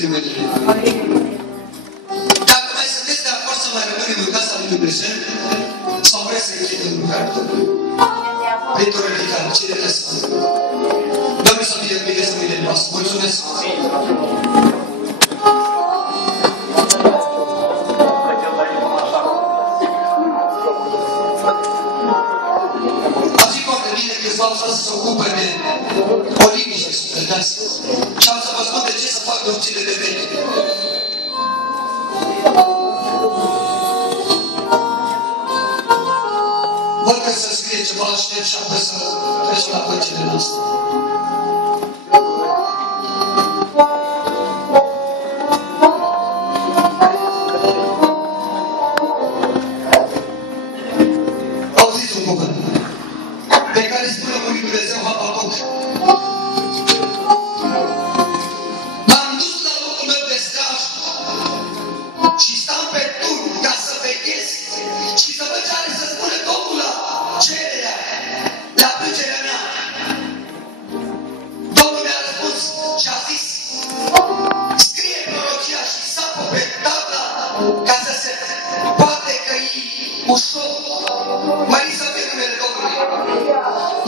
fie numele Lui. Dacă mai sunteți de acord să mai rămânem în casa lui Dumnezeu, sau vreți să închidem lucrarea Domnului? Pentru ridicare, cine ne spune? Domnul să fie bine să mâine noastră. Mulțumesc! Am zis foarte bine că v-am să se ocupe de o liniște sufletească. Și am să vă spun de ce să fac nopțile de vechi. Văd că să scrie ceva aștept și apoi să trecem la păcile noastre. Auziți un cuvânt pe care spune lui Dumnezeu Habacuc. M-am dus la locul meu de straj și stau pe turn ca să veghez și să văd ce are să spune Domnul la cererea, la plângerea mea. Domnul mi-a răspuns și a zis: scrie prorocia și sapă pe tabla ca să se poate căi ușor. Mărit să fie numele Domnului.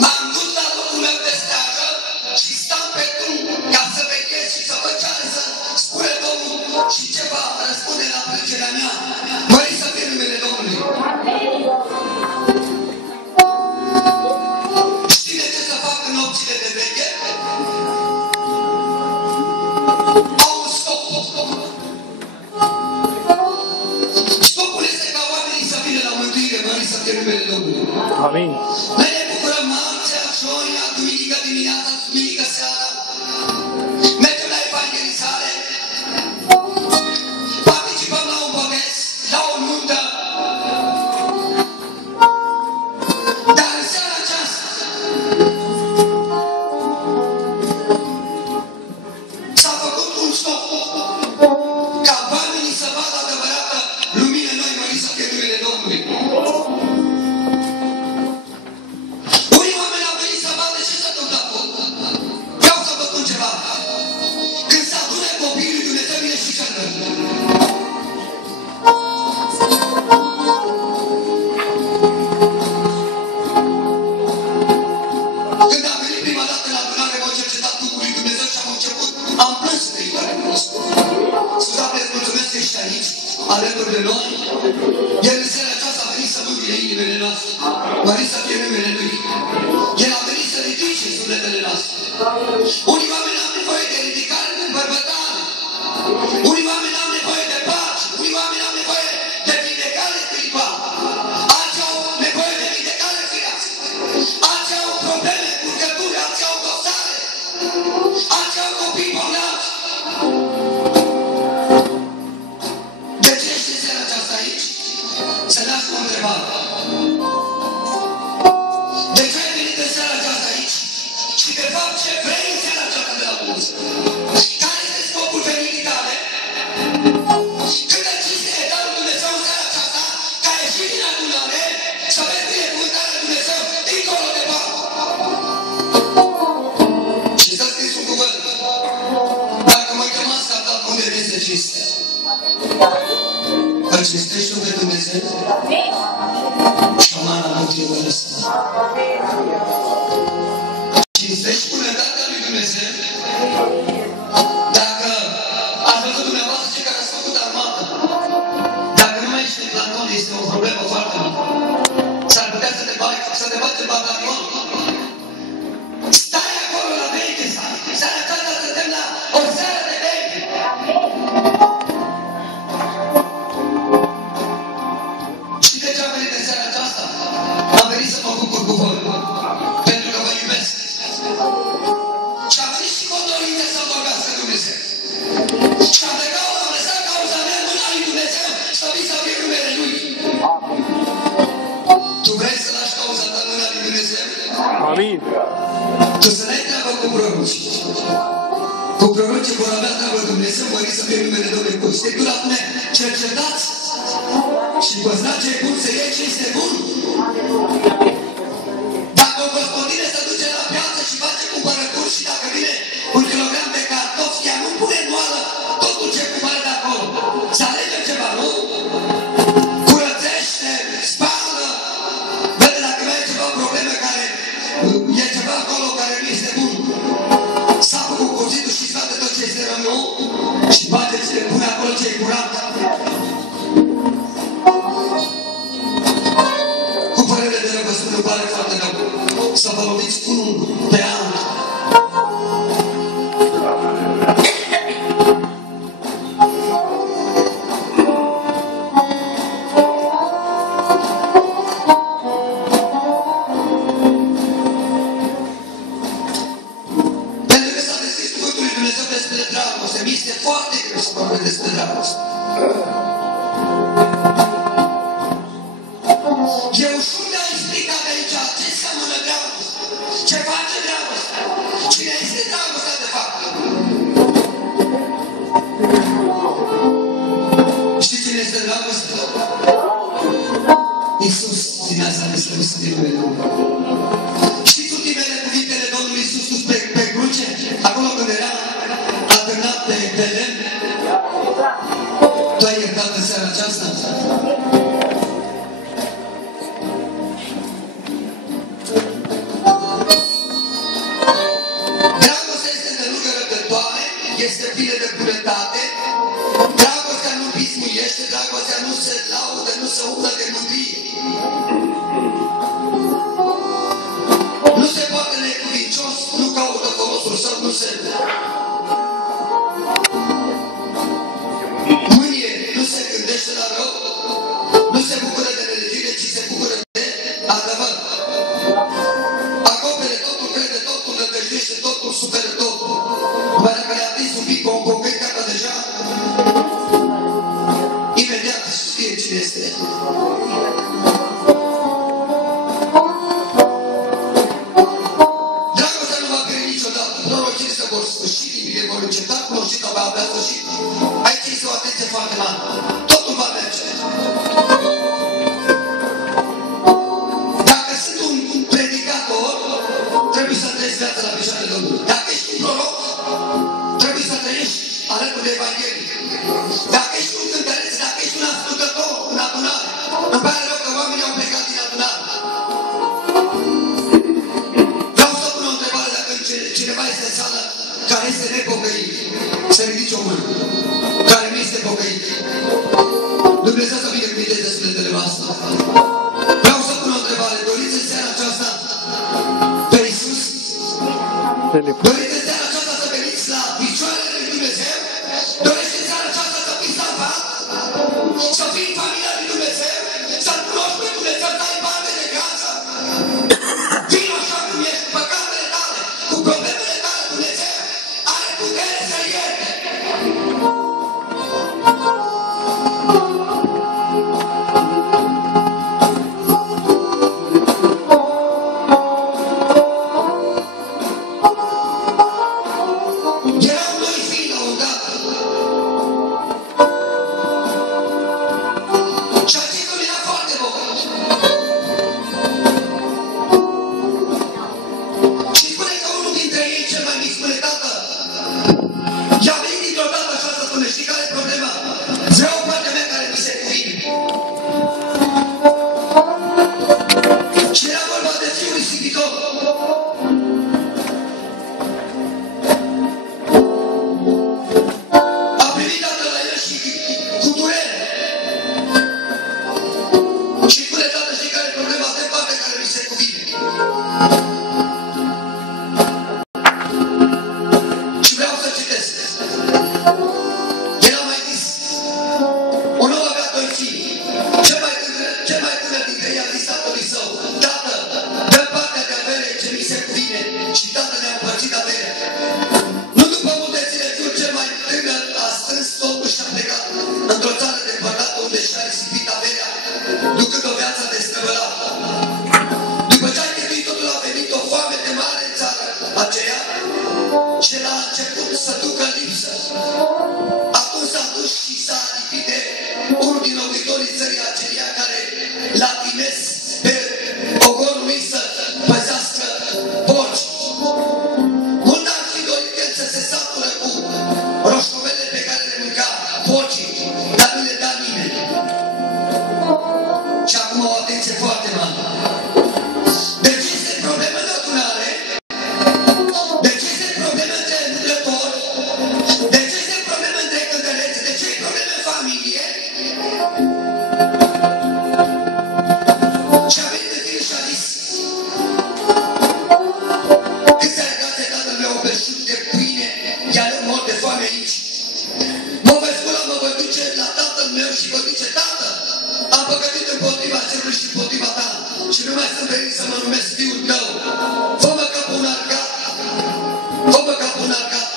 M-am dus la locul meu de strajă și stau pe drum ca să veghez și să văd ce are să spune Domnul și ce va răspunde la plângerea mea. Mărit să fie numele Domnului. Știți ce să fac în nopțile de veche? Au un scop. Scopul este ca oamenii să vină la mântuire. Mărit să fie numele Domnului. Amin. Noi ne bucurăm marțea, joia, duminică dimineața, duminică seara. Mergem la evangelizare. Participăm la un botez, la o nuntă. Dar în seara aceasta s-a făcut un stop ca oamenii să vadă adevărată lumină în noi. Mărit să fie numele Domnului. Unii oameni au venit să vadă ce se întâmplă acolo. Vreau să vă spun ceva. Când se adună copiii lui Dumnezeu, vine și cel. Când am venit prima dată la adunare, m-au cercetat Duhul lui Dumnezeu și am început. Am plâns de intrare în Hristos. Scuzați, îți mulțumesc că ești aici, alături de noi. El în seara aceasta a venit să mângâie inimile noastre. Mărit să fie numele Lui. El a venit să ridice sufletele noastre. Unii oameni au nevoie de ridicare în bărbătare. Unii oameni au nevoie de pace. Unii oameni au nevoie de vindecare spirituală. Alții au nevoie de vindecare firească. Alții au probleme cu urcături. Alții au dosare. Alții au copii bolnavi. De ce ești în seara aceasta aici? Să dați o întrebare. De ce ai venit în seara aceasta aici? Și de fapt ce vrei în seara aceasta de la Dumnezeu? Care este scopul venirii tale? Cât de cinste e darul Dumnezeu în seara aceasta, ca a ieșit din adunare, să vezi binecuvântarea Dumnezeu dincolo de bani. Și s-a scris un cuvânt. Dacă mă chemați să aflat unde este cinste, îl cinstești tu pe Dumnezeu? Șamana nu trebuie lăsat. Cinstești bunătatea lui Dumnezeu? Dacă ați văzut dumneavoastră cei care ați făcut armată, dacă nu mai ești în platon, este o problemă foarte mică. S-ar putea să te bagi în batalion. Stai acolo la veche, seara aceasta suntem la o seară de veche. Și de ce am venit în seara aceasta? Am venit să mă bucur cu voi. Pentru că vă iubesc. Și am venit și cu o dorință să vorbească Dumnezeu. Și am lăsat cauza mea în mâna lui Dumnezeu să vii să fie numele Lui. Tu vrei să lași cauza ta în mâna lui Dumnezeu? Amin. Tu să n-ai treabă cu prorocii. Cu prorocii vor avea treabă Dumnezeu, mărit să fie numele Domnului. Cu Scriptura spune, cercetați și păstrați ce e bun să iei ce este bun. Dacă o gospodine se duce la piață și face cumpărături și dacă vine un kilogram de cartofi, ea nu pune în oală tot îmi pare foarte rău să vă loviți unul pe altul. Pentru că s-a deschis cuvântul lui Dumnezeu despre dragoste. Mi este foarte greu să vorbesc despre dragoste. E ușor de a explica de aici ce înseamnă dragoste, ce face dragoste, cine este dragostea de fapt. Știți cine este dragostea? Iisus dimineața ne slăvit să fie numele Lui. Știți ultimele cuvintele Domnului Iisus pe cruce? Acolo când era atârnat pe lemn? Tu ai iertat în seara aceasta? Este plină de purătate. Dragostea nu pismuiește, dragostea nu se laudă, nu se umplă de mândrie. Nu se poate necuvincios, nu caută folosul său, nu se mânie, nu se gândește la rău, nu se bucură de nelegire, ci se bucură de adevăr. Acopere totul, crede totul, nădăjduiește totul, suferă totul. Dar dacă le-a prins un pic cu un copil, gata deja, imediat știe cine este. Dragostea nu va pieri niciodată. Prorocii se vor sfârși, inimile vor înceta, cunoștința va avea sfârșit. Aici este o atenție foarte mare. Totul va merge. Dacă sunt un predicator, trebuie să trăiesc viața la picioarele Domnului. Dacă ești un proroc, trebuie să trăiești alături de Evanghelie. Dacă ești un cântăreț, dacă ești un ascultător în adunare, îmi pare rău că oamenii au plecat din adunare. Vreau să pun o întrebare dacă cineva este în sală care este nepocăit. Să ridice o mână. Care nu este pocăit. Dumnezeu să binecuvinteze sufletele voastre. Vreau să pun o întrebare. Doriți în seara aceasta pe Iisus? Doriți în seara aceasta să veniți la picioarele lui Dumnezeu? Doriți în seara aceasta să fiți salvat? Să fii în familia lui Dumnezeu? Să-L cunoști pe Dumnezeu, să ai parte de viață? Vino așa cum ești, cu păcatele tale, cu problemele tale, Dumnezeu are putere să ierte. Erau doi fii la un dat. Și a zis că mi-a venit să mă numesc fiul tău. Fă-mă ca un arcat. Fă-mă ca un arcat.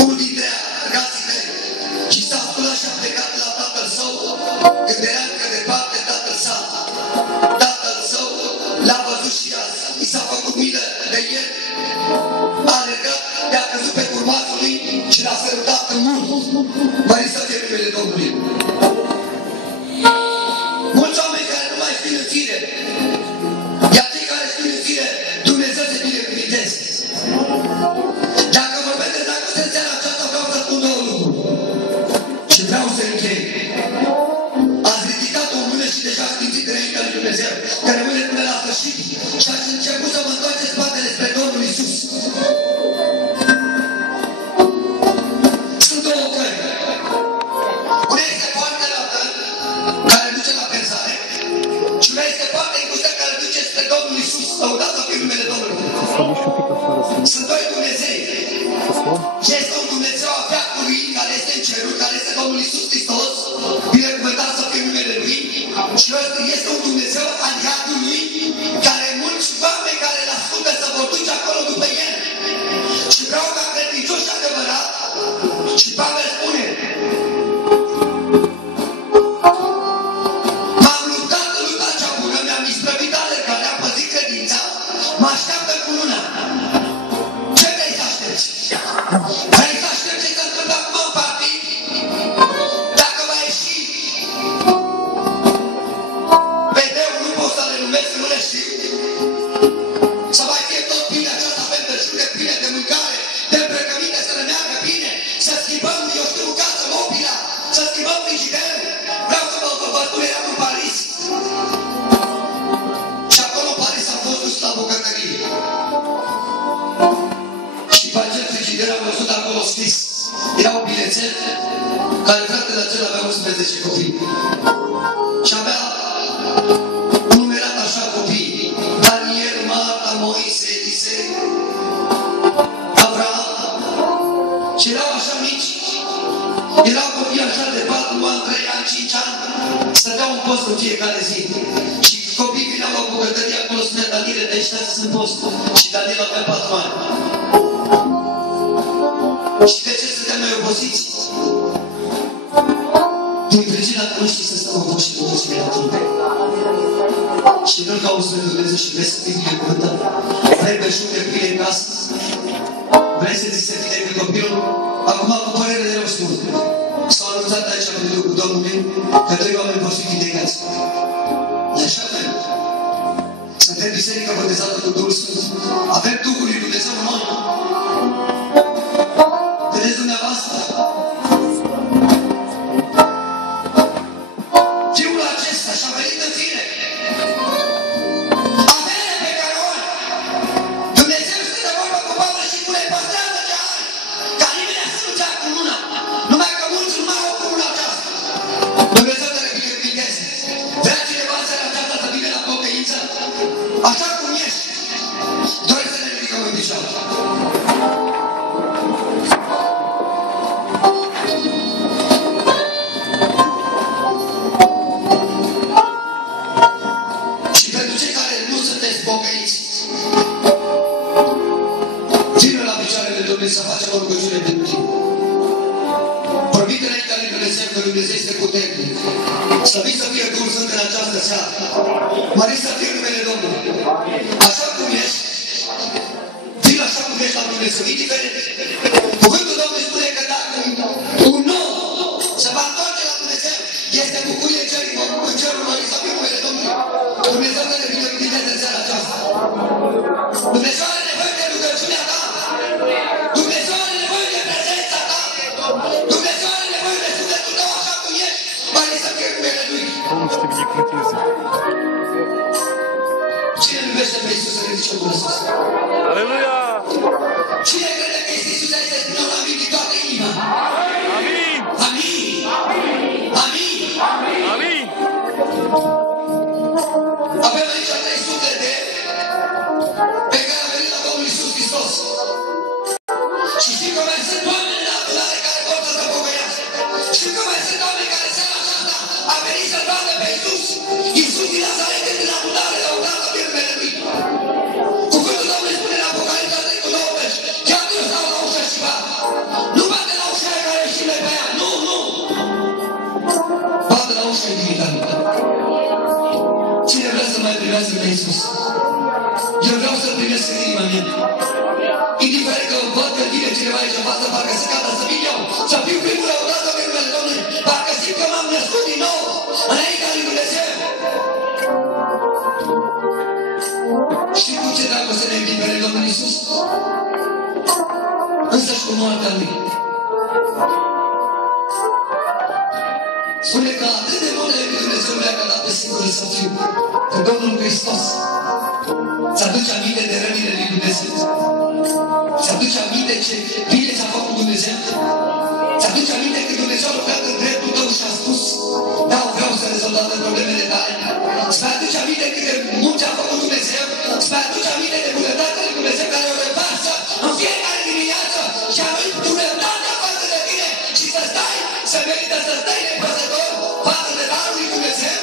Unul dintre argații tăi. Și s-a sculat și a plecat la tatăl său. Când era încă departe tatăl său. Tatăl său l-a văzut și azi. I s-a făcut milă de el. A alergat, i-a căzut pe curmațul lui și l-a sărutat în mult. Mărit să fie numele Domnului. Mulți oameni care nu mai știu în fire, iar cei care știu în fire, Dumnezeu se binecuvinteze. Dacă vorbesc de dragoste în seara aceasta, vreau să spun două lucruri. Și vreau să închei. Ați ridicat o mână și deja ați simțit înaintea lui Dumnezeu, că rămâne până la sfârșit și ați început să vă întoarceți spatele spre Domnul Iisus. Sunt două căi. Una este foarte lată, care duce la pensare, și una este foarte îngustă, care duce spre Domnul Iisus. Lăudați să fie numele Domnului. Sunt doi Dumnezei. Este un Dumnezeu a veacului, care este în cerul, care este Domnul Iisus Hristos, binecuvântat să fie numele Lui, și este un Dumnezeu al iadului, care mulți oameni care îl ascultă să vor duce acolo după El. Și vreau ca credincioși adevărat, și Pavel spune, m-am luptat în lupta cea bună, mi-am isprăvit alergarea, am păzit credința, mă așteaptă cu luna. Ce vrei să aștepți? Vrei să aștepți ce se întâmplă acum în partid? Dacă va ieși PD-ul, nu pot să le numesc, nu le știu. Să mai fie tot bine, aceasta avem belșune pline de mâncare, de îmbrăcăminte, să ne meargă bine, să schimbăm, eu știu, casă, mobila, să schimbăm frigiderul. Vreau să vă spun, eram în Paris. Și acolo în Paris am fost dus la bucătărie. Și pe acel frigider am văzut acolo scris. Era un bilețel care fratele acela avea 11 copii. Și avea numerat așa copii. Daniel, Marta, Moise, Elisei, Abraham. Și erau așa mici. Erau copii așa de 4 ani, 3 ani, 5 ani. Stăteau în post în fiecare zi. Și copiii vineau la bucătărie, acolo spunea Daniel, de aici sunt post. Și Daniel avea 4 ani. Și de ce suntem mai obosiți? Din pricina că nu știi să stăm în și obosire la timp. Și nu-L cauți pe Dumnezeu și vrei să fii binecuvântat. Vrei belșug de pile în casă? Vrei să ți se vine copilul? Acum, cu părere de rău spun. S-au anunțat aici în mijlocul Domnului că 2 oameni vor fi vindecați. E așa fel. Suntem biserică botezată cu Duhul Sfânt. Avem Duhul lui Dumnezeu în noi. Vedeți dumneavoastră? Fiul acesta și-a venit în fire. Averea pe care o are. Dumnezeu stă de vorbă cu Pavel și spune, păstrează ce ai. Ca nimeni să nu ți-a cu luna. Numai că mulți nu mai au cu luna aceasta. Dumnezeu te binecuvinteze. Vrea cineva în seara aceasta să vină la pocăință? Așa cum ești. Doi să ne ridicăm în picioare. Să facem o rugăciune pentru tine. Vorbim înaintea lui Dumnezeu, că Dumnezeu este puternic. Slăvit să fie Duhul Sfânt în această seară. Mărit să fie numele Domnului. Așa cum ești, fii așa cum ești la Dumnezeu, indiferent. Cuvântul Domnului spune că dacă un om se va întoarce la Dumnezeu, este bucurie în cerul mărit să fie numele Domnului. Dumnezeu să ne binecuvinteze în seara aceasta. Dumnezeu are nevoie de rugăciunea ta. Dumnezeu are nevoie de prezența ta. Dumnezeu are nevoie de sufletul tău așa cum ești. Mare să fie numele Lui. Cine iubește pe Iisus să ridice o mână sus? Aleluia! Cine crede că este Iisus este spune un amin din toată inima? Amin! Amin! Amin! Amin! Avem aici 3 suflete pe care au venit la Domnul Iisus Hristos. Și știu că mai sunt oameni la adunare care vor să se pocăiască. Știu că mai sunt oameni care seara aceasta a venit să-L vadă pe Iisus. Iisus din Nazaret, din adunare, lăudat să fie numele Eu vreau să-L primesc în inima mea. Indiferent că văd că vine cineva aici în față, parcă se cată să vin eu, să fiu primul lăudat în numele Domnului, parcă simt că m-am născut din nou înaintea lui Dumnezeu. Știi cu ce dragoste ne iubim pe Domnul Iisus? Însă-și cu moartea Lui. Spune că atât de mult de Dumnezeu mi-a dat pe singurul să fiu, că Domnul Hristos ți-aduce aminte de rănile lui Dumnezeu. Ți-aduce aminte ce bine ți-a făcut Dumnezeu. Ți-aduce aminte că Dumnezeu a lucrat în dreptul tău și a spus: da, vreau să rezolv toate problemele tale. Îți mai aduce aminte cât de mult ți-a făcut Dumnezeu. Îți mai aduce aminte de bunătatea lui Dumnezeu care o revarsă în fiecare dimineață și a lui bunătatea față de tine și să stai, să merită să stai nepăsător față de darul lui Dumnezeu.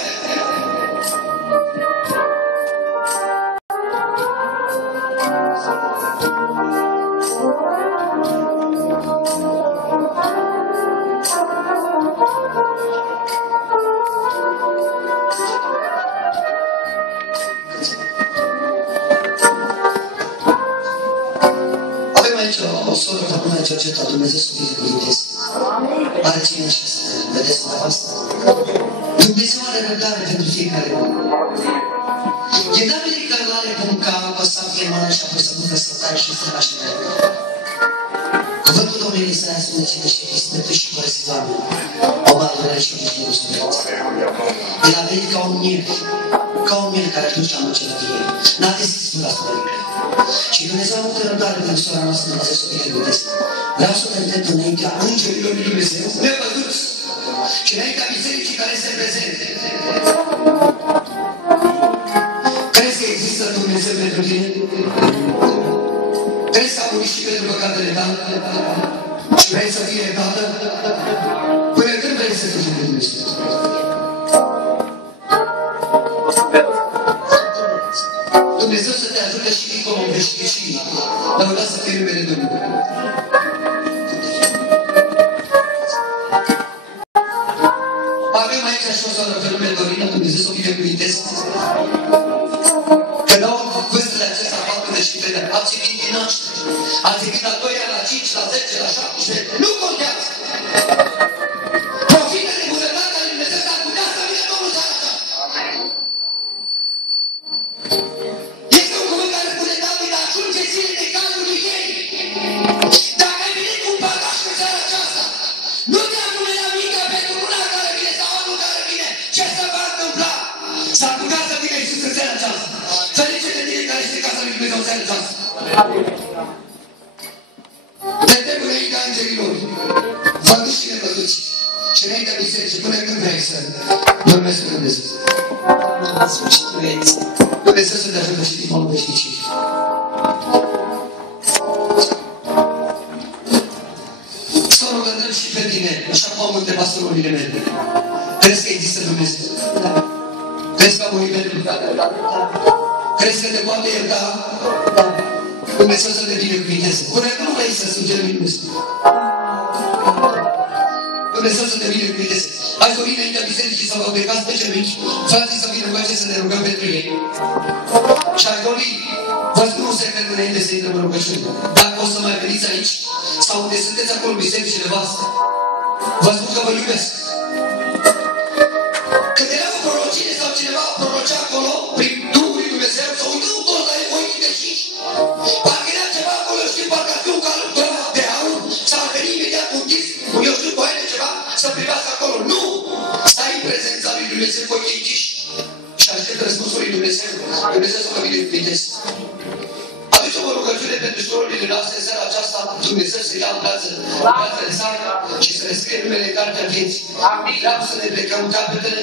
O soră care nu a cercetat, Dumnezeu să fie cuvintez. Are cine așa să vedeți dumneavoastră? Dumnezeu are răbdare pentru fiecare om. E David care l-are cum că a apăsat fie mână și a pus să ducă să taie și să naște. Cuvântul Domnului Isaia spune: cine și disprețuit și părăsit oameni, o barbără și o nici nu suferință. El a venit ca un miel care atunci la măcelărie. N-a deschis gura asupra lui. Și Dumnezeu a avut răbdare pentru sora noastră, Dumnezeu să fie gândesc. Vreau să te întreb înaintea îngerilor lui Dumnezeu, nevăzuți, și înaintea bisericii care se prezente. Crezi că există Dumnezeu pentru tine? Crezi că a murit și pentru păcatele tale? Și vrei să fie iertată? Până când vrei să fii de Dumnezeu? Dumnezeu să te ajute și dincolo în veșnicie. Lăudați să fie numele Domnului. Avem aici și o soră pe nume Dorina, Dumnezeu să o binecuvinteze. Că dau vârstele acestea 40 și de ani. Alții vin din naștere. Alții vin la 2 ani, la 5, la 10, la 17. Nu contează! Profită de bunătatea lui Dumnezeu, dar putea să vină Domnul seara aceasta. Este un cuvânt care spune David: ajunge zile de calul lui ei. Dacă ai venit cu un bagaj în seara aceasta, nu te adumeri amică pentru luna care vine sau anul care vine. Ce se va întâmpla? S-ar putea să vină Iisus în seara aceasta. Ferice de tine care este casa lui Dumnezeu în seara aceasta. Vedem înaintea îngerilor, văduși și nevăduți, și înaintea bisericii, până când vrei să dormezi cu Dumnezeu. Dumnezeu să te ajută și din omul veșnicii. Să rugăm și pe tine, așa cum am întrebat surorile mele. Crezi că există Dumnezeu? Crezi că a murit pentru păcatele tale? Crezi că te poate ierta? Dumnezeu să te binecuvinteze. Până că nu vrei să sugeri lui Dumnezeu. Dumnezeu să te binecuvinteze. Hai să vin înaintea bisericii sau plecați pe genunchi, frații să vină cu aceea să ne rugăm pentru ei. Și ai dori, vă spun un secret înainte să intrăm în rugăciune. Dacă o să mai veniți aici, sau unde sunteți acolo în bisericile voastre, vă spun că vă iubesc. Când era o prorocire sau cineva prorocea acolo, prin Duhul lui Dumnezeu, să uităm toți la ei, ochii deșiși. Parcă era ceva acolo, știi, parcă ar fi un cal de aur, s-ar veni imediat un disc, eu știu, cu aia ceva, să privească acolo. Nu! Stai în prezența lui Dumnezeu cu ochii închiși și aștept răspunsul lui Dumnezeu. Dumnezeu să vă binecuvinteze. Aduceți o rugăciune pentru surorile noastre în seara aceasta, Dumnezeu să ia în brațele seara și să le scrie numele în cartea vieții. Vreau să ne plecăm capetele.